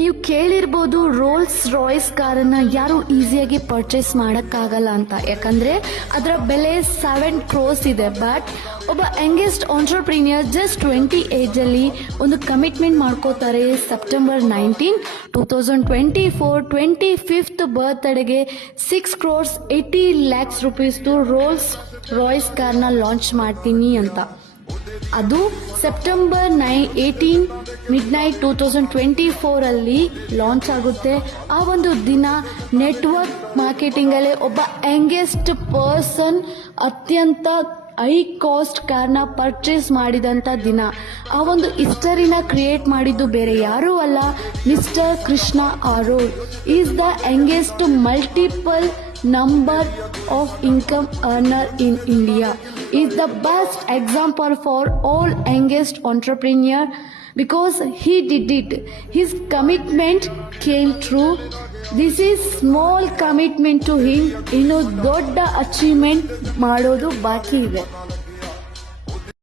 ನೀವು ಕೇಳಿರ್ಬೋದು rolls Royce ಕಾರನ್ನ ಯಾರು ಈಸಿಯಾಗಿ ಪರ್ಚೇಸ್ ಮಾಡೋಕ್ಕಾಗಲ್ಲ ಅಂತ, ಯಾಕಂದ್ರೆ ಅದರ ಬೆಲೆ 7 crores ಇದೆ. ಬಟ್ ಒಬ್ಬ ಯಂಗೆಸ್ಟ್ ಆಂಟ್ರಪ್ರಿನಿಯರ್ ಜಸ್ಟ್ 20 ಏಜಲ್ಲಿ ಒಂದು ಕಮಿಟ್ಮೆಂಟ್ ಮಾಡ್ಕೋತಾರೆ. ಸೆಪ್ಟೆಂಬರ್ 19, 2024 25th ಬರ್ತ್ಡೇಗೆ 6 crores 80 lakhs rupeesದು ರೋಲ್ಸ್ ರಾಯ್ಸ್ ಕಾರ್ನ ಲಾಂಚ್ ಮಾಡ್ತೀನಿ ಅಂತ. ಅದು ಸೆಪ್ಟೆಂಬರ್ 18 midnight 2024 ಅಲ್ಲಿ ಲಾಂಚ್ ಆಗುತ್ತೆ. ಆ ಒಂದು ದಿನ ನೆಟ್ವರ್ಕ್ ಮಾರ್ಕೆಟಿಂಗಲ್ಲೇ ಒಬ್ಬ ಯಂಗೆಸ್ಟ್ ಪರ್ಸನ್ ಅತ್ಯಂತ ಹೈ ಕಾಸ್ಟ್ ಕಾರ್ನ ಪರ್ಚೇಸ್ ಮಾಡಿದಂಥ ದಿನ. ಆ ಒಂದು ಹಿಸ್ಟರಿನ ಕ್ರಿಯೇಟ್ ಮಾಡಿದ್ದು ಬೇರೆ ಯಾರೂ ಅಲ್ಲ, mister Krishna Aror is the youngest multiple number of income earner in India. Is the best example for all youngest entrepreneur because he did it. His commitment came true. This is small commitment to him. ಇನ್ನು ದೊಡ್ಡ achievement ಮಾಡೋದು ಬಾಕಿ ಇದೆ.